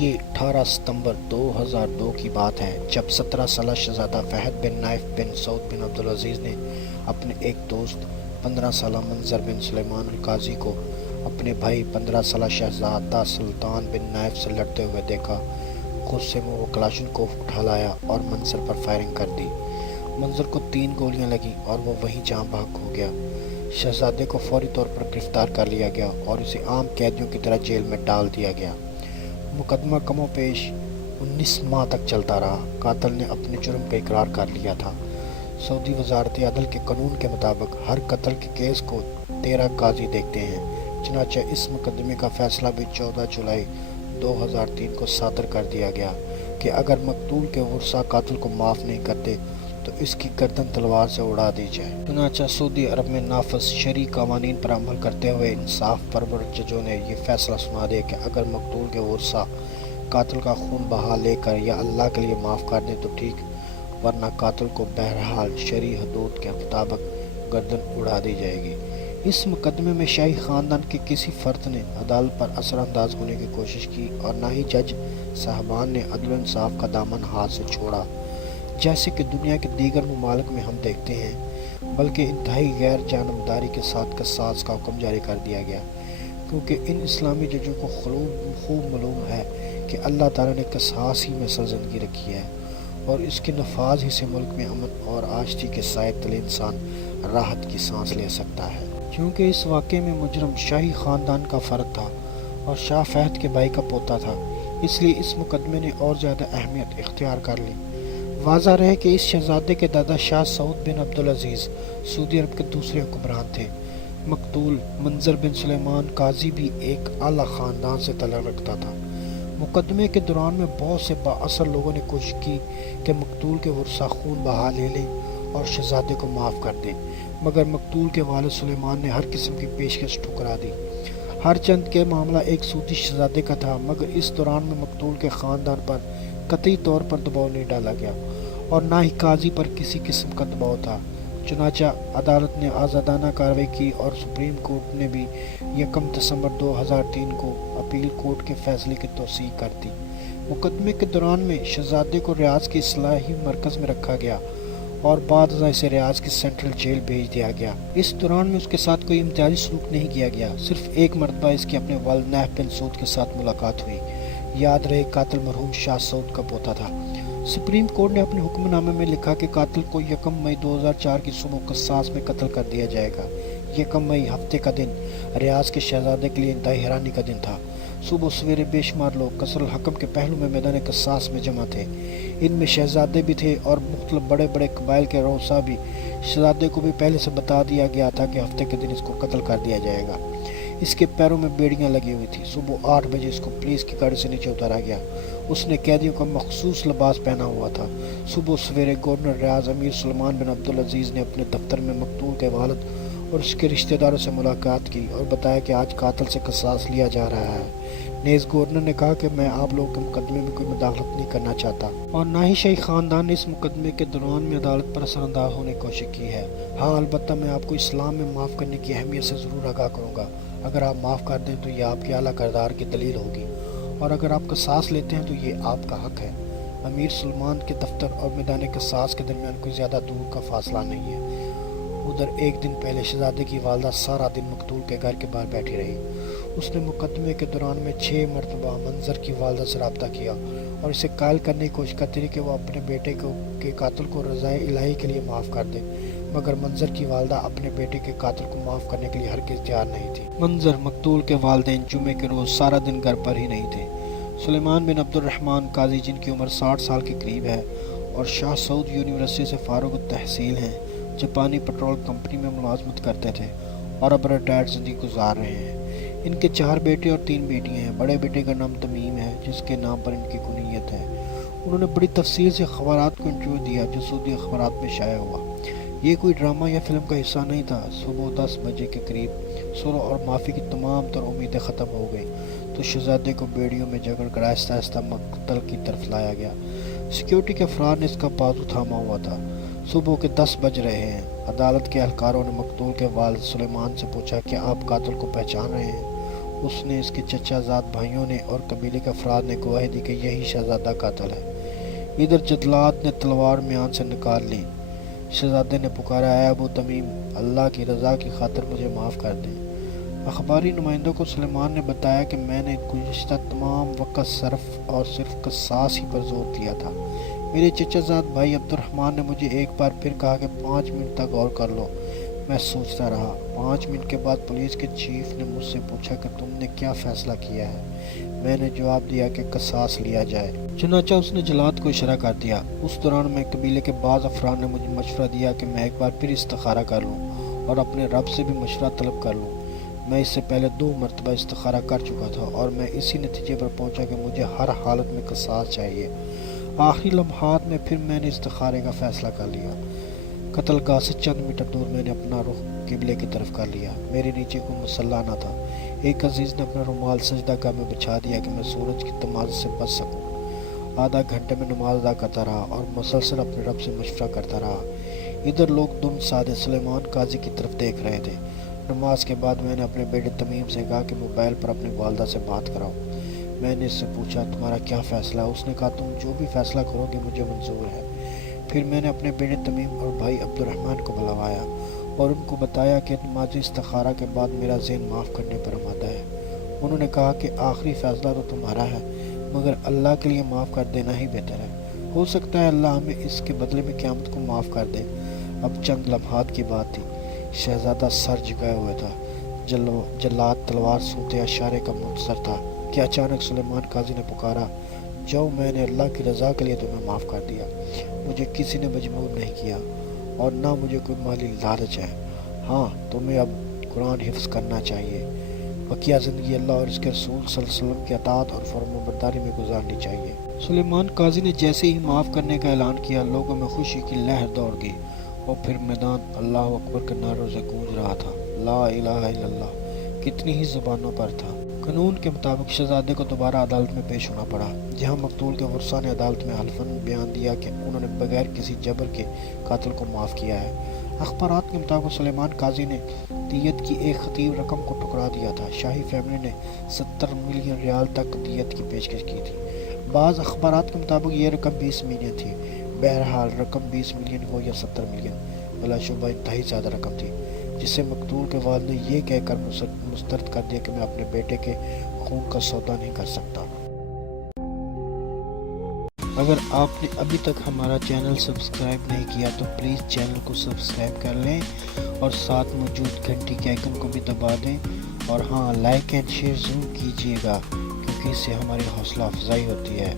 یہ 18 ستمبر 2002 کی بات ہے جب 17 سالہ شہزادہ فہد بن نائف بن سعود بن عبدالعزیز نے اپنے ایک دوست 15 سالہ منظر بن سلیمان القاضی کو اپنے بھائی 15 سالہ شہزادہ سلطان بن نائف سے لڑتے ہوئے دیکھا۔ غصے میں وہ کلاشنکوف اٹھا لایا اور منظر پر فائرنگ کر دی۔ منظر کو 3 گولیاں لگیں اور وہ وہیں جاں بحق ہو گیا۔ شہزادے کو فوری طور پر گرفتار کر لیا گیا اور اسے عام قیدیوں کی طرح جیل میں ڈال دیا گیا۔ مقدمہ کم و بیش 19 ماہ تک چلتا رہا۔ قاتل نے اپنے جرم کا اقرار کر لیا تھا۔ سعودی وزارت عدل کے قانون کے مطابق ہر قتل کے کیس کو 13 قاضی دیکھتے ہیں۔ چنانچہ اس مقدمے کا فیصلہ بھی 14 جولائی 2003 کو صادر کر دیا گیا کہ اگر مقتول کے ورثاء قاتل کو معاف نہیں کرتے تو اس کی گردن تلوار سے اڑا دی جائے۔ چنانچہ سعودی عرب میں نافذ شرعی قوانین پر عمل کرتے ہوئے انصاف پرور ججوں نے یہ فیصلہ سنا دیا کہ اگر مقتول کے ورثاء قاتل کا خون بہا لے کر یا اللہ کے لیے معاف کر دیں تو ٹھیک، ورنہ قاتل کو بہرحال شرعی حدود کے مطابق گردن اڑا دی جائے گی۔ اس مقدمے میں شاہی خاندان کے کسی فرد نے عدالت پر اثر انداز ہونے کی کوشش کی اور نہ ہی جج صاحبان نے عدل و انصاف کا دامن ہاتھ سے چھوڑا جیسے کہ دنیا کے دیگر ممالک میں ہم دیکھتے ہیں، بلکہ انتہائی غیر جانبداری کے ساتھ قصاص کا حکم جاری کر دیا گیا، کیونکہ ان اسلامی ججوں کو خوب معلوم ہے کہ اللہ تعالیٰ نے قصاص ہی میں سرزندگی رکھی ہے اور اس کے نفاذ ہی سے ملک میں امن اور آشتی کے سائے تلے انسان راحت کی سانس لے سکتا ہے۔ کیونکہ اس واقعے میں مجرم شاہی خاندان کا فرد تھا اور شاہ فہد کے بھائی کا پوتا تھا، اس لیے اس مقدمے نے اور زیادہ اہمیت اختیار کر لی۔ واضح رہے کہ اس شہزادے کے دادا شاہ سعود بن عبدالعزیز سعودی عرب کے دوسرے حکمران تھے۔ مقتول منظر بن سلیمان قاضی بھی ایک اعلیٰ خاندان سے تعلق رکھتا تھا۔ مقدمے کے دوران میں بہت سے بااثر لوگوں نے کوشش کی کہ مقتول کے ورثاء خون بہا لے لیں اور شہزادے کو معاف کر دیں، مگر مقتول کے والد سلیمان نے ہر قسم کی پیشکش ٹھکرا دی۔ ہر چند کے معاملہ ایک سعودی شہزادے کا تھا، مگر اس دوران میں مقتول کے خاندان پر قطعی طور پر دباؤ نہیں ڈالا گیا اور نہ ہی قاضی پر کسی قسم کا دباؤ تھا۔ چنانچہ عدالت نے آزادانہ کارروائی کی اور سپریم کورٹ نے بھی 1 دسمبر 2003 کو اپیل کورٹ کے فیصلے کی توثیق کر دی۔ مقدمے کے دوران میں شہزادے کو ریاض کے اصلاحی مرکز میں رکھا گیا اور بعد ازاں اسے ریاض کی سینٹرل جیل بھیج دیا گیا۔ اس دوران میں اس کے ساتھ کوئی امتیازی سلوک نہیں کیا گیا، صرف ایک مرتبہ اس کی اپنے والد نائف بن سعود کے ساتھ ملاقات ہوئی۔ یاد رہے قاتل مرحوم شاہ سعود کا پوتا تھا۔ سپریم کورٹ نے اپنے حکم نامے میں لکھا کہ قاتل کو 1 مئی 2004 کی صبح قصاص میں قتل کر دیا جائے گا۔ 1 مئی ہفتے کا دن ریاض کے شہزادے کے لیے انتہائی حیرانی کا دن تھا۔ صبح سویرے بے شمار لوگ قصر الحکم کے پہلو میں میدان قصاص میں جمع تھے۔ ان میں شہزادے بھی تھے اور مختلف بڑے بڑے قبائل کے رؤساء بھی۔ شہزادے کو بھی پہلے سے بتا دیا گیا تھا کہ ہفتے کے دن اس کو قتل کر دیا جائے گا۔ اس کے پیروں میں بیڑیاں لگی ہوئی تھیں۔ صبح 8 بجے اس کو پولیس کی گاڑی سے نیچے اتارا گیا۔ اس نے قیدیوں کا مخصوص لباس پہنا ہوا تھا۔ صبح سویرے گورنر ریاض امیر سلمان بن عبدالعزیز نے اپنے دفتر میں مقتول کے والد اور اس کے رشتہ داروں سے ملاقات کی اور بتایا کہ آج قاتل سے قصاص لیا جا رہا ہے۔ نیز گورنر نے کہا کہ میں آپ لوگوں کے مقدمے میں کوئی مداخلت نہیں کرنا چاہتا اور نہ ہی شاہی خاندان نے اس مقدمے کے دوران میں عدالت پر اثر انداز ہونے کی کوشش کی ہے۔ ہاں، البتہ میں آپ کو اسلام میں معاف کرنے کی اہمیت سے ضرور آگاہ کروں گا۔ اگر آپ معاف کر دیں تو یہ آپ کے اعلیٰ کردار کی دلیل ہوگی، اور اگر آپ قصاص لیتے ہیں تو یہ آپ کا حق ہے۔ امیر سلمان کے دفتر اور میدان قصاص کے درمیان کوئی زیادہ دور کا فاصلہ نہیں ہے۔ ادھر ایک دن پہلے شہزادے کی والدہ سارا دن مقتول کے گھر کے باہر بیٹھی رہی۔ اس نے مقدمے کے دوران میں 6 مرتبہ منظر کی والدہ سے رابطہ کیا اور اسے قائل کرنے کی کوشش کرتی رہی کہ وہ اپنے بیٹے کے قاتل کو رضائے الہی کے لیے معاف کر دے، مگر منظر کی والدہ اپنے بیٹے کے قاتل کو معاف کرنے کے لیے ہرگز تیار نہیں تھی۔ منظر مقتول کے والدین جمعے کے روز سارا دن گھر پر ہی نہیں تھے۔ سلیمان بن عبد الرحمن قاضی، جن کی عمر 60 سال کے قریب ہے اور شاہ سعود یونیورسٹی سے فارغ التحصیل ہیں، جاپانی پیٹرول کمپنی میں ملازمت کرتے تھے اور اب ریٹائرڈ زندگی گزار رہے ہیں۔ ان کے 4 بیٹے اور 3 بیٹیاں ہیں۔ بڑے بیٹے کا نام تمیم ہے، جس کے نام پر ان کی کنیت ہے۔ انہوں نے بڑی تفصیل سے اخبارات کو انٹرویو دیا جو سعودی اخبارات میں شائع ہوا۔ یہ کوئی ڈرامہ یا فلم کا حصہ نہیں تھا۔ صبح 10 بجے کے قریب سلح اور معافی کی تمام تر امیدیں ختم ہو گئیں تو شہزادے کو بیڑیوں میں جکڑ کر آہستہ آہستہ مقتل کی طرف لایا گیا۔ سیکیورٹی کے افراد نے اس کا بازو تھاما ہوا تھا۔ صبح کے 10 بج رہے ہیں۔ عدالت کے اہلکاروں نے مقتول کے والد سلیمان سے پوچھا کہ آپ قاتل کو پہچان رہے ہیں؟ اس نے اس کے چچا زاد بھائیوں نے اور قبیلے کے افراد نے گواہی دی کہ یہی شہزادہ قاتل ہے۔ ادھر جلاد نے تلوار میان سے نکال لی۔ شہزادے نے پکارا، اے ابو تمیم، اللہ کی رضا کی خاطر مجھے معاف کر دیں۔ اخباری نمائندوں کو سلیمان نے بتایا کہ میں نے گزشتہ تمام وقت صرف قصاص ہی پر زور دیا تھا۔ میرے چچا زاد بھائی عبد الرحمن نے مجھے ایک بار پھر کہا کہ 5 منٹ تک غور کر لو۔ میں سوچتا رہا۔ 5 منٹ کے بعد پولیس کے چیف نے مجھ سے پوچھا کہ تم نے کیا فیصلہ کیا ہے؟ میں نے جواب دیا کہ قصاص لیا جائے۔ چنانچہ اس نے جلاد کو اشارہ کر دیا۔ اس دوران میں قبیلے کے بعض افراد نے مجھے مشورہ دیا کہ میں ایک بار پھر استخارہ کر لوں اور اپنے رب سے بھی مشورہ طلب کر لوں۔ میں اس سے پہلے 2 مرتبہ استخارہ کر چکا تھا اور میں اسی نتیجے پر پہنچا کہ مجھے ہر حالت میں قصاص چاہیے۔ آخری لمحات میں پھر میں نے استخارے کا فیصلہ کر لیا۔ قتل گاہ سے چند میٹر دور میں نے اپنا رخ قبلے کی طرف کر لیا۔ میرے نیچے کوئی مسلح نہ تھا۔ ایک عزیز نے اپنا رومال سجدہ گاہ میں بچھا دیا کہ میں سورج کی تماز سے بچ سکوں۔ آدھا گھنٹے میں نماز ادا کرتا رہا اور مسلسل اپنے رب سے مشورہ کرتا رہا۔ ادھر لوگ دم سادے سلیمان قاضی کی طرف دیکھ رہے تھے۔ نماز کے بعد میں نے اپنے بیٹے تمیم سے کہا کہ موبائل پر اپنی والدہ سے بات کراؤ۔ میں نے اس سے پوچھا، تمہارا کیا فیصلہ ہے؟ اس نے کہا، تم جو بھی فیصلہ کرو گے مجھے منظور ہے۔ پھر میں نے اپنے بیٹے تمیم اور بھائی عبد الرحمن کو بلوایا اور ان کو بتایا کہ نماز استخارہ کے بعد میرا ذہن معاف کرنے پر آمادہ ہے۔ انہوں نے کہا کہ آخری فیصلہ تو تمہارا ہے، مگر اللہ کے لیے معاف کر دینا ہی بہتر ہے۔ ہو سکتا ہے اللہ ہمیں اس کے بدلے میں قیامت کو معاف کر دے۔ اب چند لمحات کی بات تھی۔ شہزادہ سر جھکائے ہوئے تھا۔ جلاد تلوار سونتے اشارے کا منتظر تھا کہ اچانک سلیمان قاضی نے پکارا، جو میں نے اللہ کی رضا کے لیے تمہیں معاف کر دیا۔ مجھے کسی نے مجبور نہیں کیا اور نہ مجھے کوئی مالی لالچ ہے۔ ہاں، تمہیں اب قرآن حفظ کرنا چاہیے۔ بقیہ زندگی اللہ اور اس کے رسول صلی اللہ علیہ وسلم کی اطاعت اور فرمانبرداری میں گزارنی چاہیے۔ سلیمان قاضی نے جیسے ہی معاف کرنے کا اعلان کیا، لوگوں میں خوشی کی لہر دوڑ گئی اور پھر میدان اللہ اکبر کے نعروں سے گونج رہا تھا۔ لا الہ الا اللہ کتنی ہی زبانوں پر تھا۔ قانون کے مطابق شہزادے کو دوبارہ عدالت میں پیش ہونا پڑا، جہاں مقتول کے ورثاء نے عدالت میں حلفاً بیان دیا کہ انہوں نے بغیر کسی جبر کے قاتل کو معاف کیا ہے۔ اخبارات کے مطابق سلیمان قاضی نے دیت کی ایک خطیر رقم کو ٹھکرا دیا تھا۔ شاہی فیملی نے 70 ملین ریال تک دیت کی پیشکش کی تھی۔ بعض اخبارات کے مطابق یہ رقم 20 ملین تھی۔ بہرحال رقم 20 ملین ہو یا 70 ملین، بلا شبہ انتہائی زیادہ رقم تھی، جسے مقتول کے والد نے یہ کہہ کر مسترد کر دیا کہ میں اپنے بیٹے کے خون کا سودا نہیں کر سکتا۔ اگر آپ نے ابھی تک ہمارا چینل سبسکرائب نہیں کیا تو پلیز چینل کو سبسکرائب کر لیں اور ساتھ موجود گھنٹی کے آئیکن کو بھی دبا دیں، اور ہاں، لائک اینڈ شیئر ضرور کیجیے گا کیونکہ اس سے ہماری حوصلہ افزائی ہوتی ہے۔